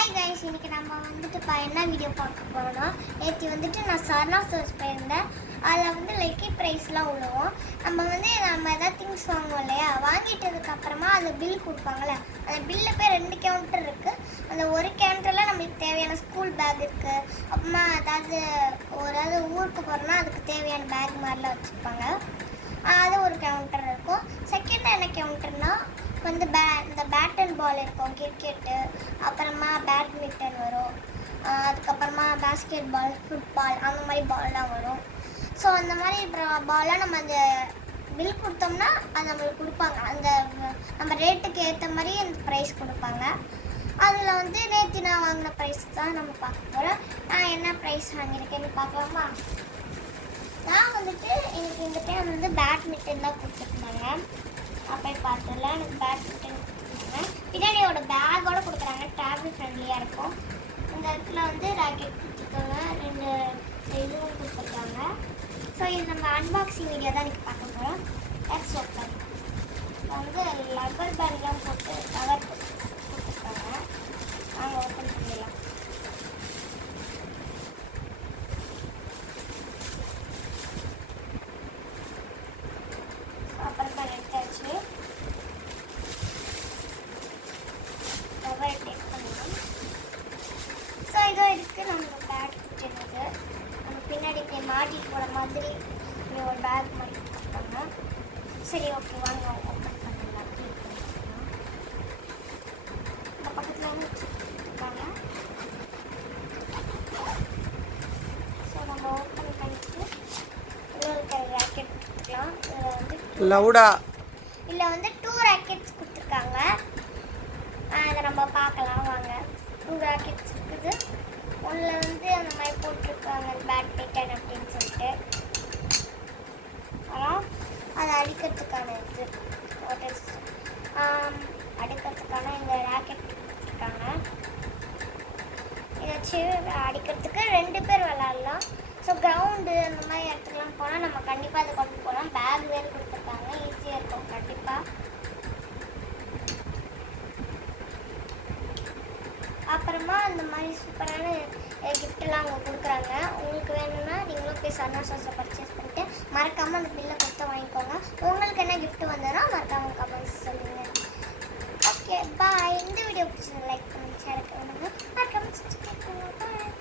Hi guys, இன்னைக்கு நம்ம வந்துட்டு என்ன வீடியோ பார்க்க போறோம்னா, நேற்று வந்துட்டு நான் சரணா ஸ்டோர்ஸ் போயிருந்தேன். அதில் வந்து லக்கி ப்ரைஸ்லாம் விழுவோம். நம்ம ஏதாவது திங்ஸ் வாங்குவோம் இல்லையா, வாங்கிட்டதுக்கு அப்புறமா அந்த பில் கொடுப்பாங்கள்ல, அந்த பில்லில் போய் 2 கவுண்டர் இருக்குது. அந்த ஒரு கவுண்டரில் நம்மளுக்கு தேவையான ஸ்கூல் பேக் இருக்குது. அப்புறமா ஏதாவது ஊருக்கு போகிறோம்னா அதுக்கு தேவையான பேக் மாதிரிலாம் வச்சுருப்பாங்க. அது ஒரு கவுண்டர் இருக்கும். செகண்ட் என்ன கவுண்டர்னா இந்த பேட் அண்ட் பால் இருக்கும், கிரிக்கெட்டு, அப்புறமா பேட்மிண்டன் வரும், அதுக்கப்புறமா பாஸ்கெட் பால், ஃபுட்பால், அந்த மாதிரி பால்லாம் வரும். ஸோ அந்த மாதிரி பால்லாம் நம்ம அந்த பில் கொடுத்தோம்னா அது நம்மளுக்கு கொடுப்பாங்க. நம்ம ரேட்டுக்கு ஏற்ற மாதிரி அந்த ப்ரைஸ் கொடுப்பாங்க. அதில் நேற்று நான் வாங்கின ப்ரைஸ் தான் நம்ம பார்க்க போகிறோம். நான் என்ன ப்ரைஸ் வாங்கியிருக்கேன்னு பார்க்கலாமா? நான் எனக்கு இந்த டைம் பேட்மிண்டன் தான் கொடுத்துருந்தாங்க. அப்போ பார்த்ததில்ல, எனக்கு பேட்மிண்டன் கொடுத்துருக்காங்க. பின்னாடியோட பேக்கோட கொடுக்குறாங்க, ட்ராவல் ஃப்ரெண்ட்லியாக இருக்கும். இந்த இடத்துல ராக்கெட் கொடுத்துருக்காங்க, 2 இதுவும் கொடுத்துருக்காங்க. ஸோ இது நம்ம அன்பாக்சிங் வீடியோ தான் எனக்கு பார்க்க போகிறோம். Let's open. லப்பர் பேண்ட்லாம் போட்டு கவர் கொடுத்துருக்காங்க. நாங்கள் ஓப்பன் பண்ணிடலாம். அப்புறம் தான் எடுத்தாச்சு. கவர் டேக் பண்ணலாம். ஸோ இதோ இருக்குது நம்ம பேக் கிட்டது. நம்ம பின்னாடி இப்படி மாட்டிட்டு போகிற மாதிரி இங்கே ஒரு பேக் மாதிரி கொடுத்துருக்காங்க. சரி, ஓகே, வாங்க ஓப்பன் பண்ணிடலாம். க்ளீன் பண்ணிக்கலாம். இந்த பக்கத்தில் கொடுத்துருக்காங்க. ஸோ நம்ம ஓப்பன் பண்ணிட்டு இன்னொரு ராக்கெட் கொடுத்துக்கலாம். லவுடா இதில் 2 ராக்கெட்ஸ் கொடுத்துருக்காங்க. அதை நம்ம பார்க்கலாம் வாங்க. 2 ராக்கெட்ஸ் இருக்குது. ஒன்றில் அந்த மாதிரி போட்டிருக்காங்க பேட்மிண்டன் அப்படின்னு சொல்லிட்டு. ஆனால் அதை அடிக்கிறதுக்கான இது அடிக்கிறதுக்கான இந்த ராக்கெட் கொடுத்துருக்காங்க. இதை வச்சு அடிக்கிறதுக்கு 2 பேர் விளாட்லாம். ஸோ கிரவுண்டு அந்த மாதிரி இடத்துக்குலாம் போனால் நம்ம கண்டிப்பாக அதை கொண்டு போகலாம். பேக் வேறு கொடுத்துருக்காங்க, ஈஸியாக இருக்கும் கண்டிப்பாக. அப்புறமா அந்த மாதிரி சூப்பரான கிஃப்டெல்லாம் அவங்க கொடுக்குறாங்க. உங்களுக்கு வேணும்னா நீங்களும் போய் சரணா ஸ்டோர்ஸை பர்ச்சேஸ் பண்ணிட்டு மறக்காமல் அந்த பில்லை கொடுத்து வாங்கிக்கோங்க. உங்களுக்கு என்ன கிஃப்ட் வந்ததுன்னா மறக்காமல் கமெண்ட்ஸ் சொல்லுங்கள். ஓகே, பாய். இந்த வீடியோ பிடிச்சது லைக் பண்ணுங்கள், ஷேர் பண்ணுங்கள், மறக்காமல் சப்ஸ்கிரைப் பண்ணுங்கள். பாய்.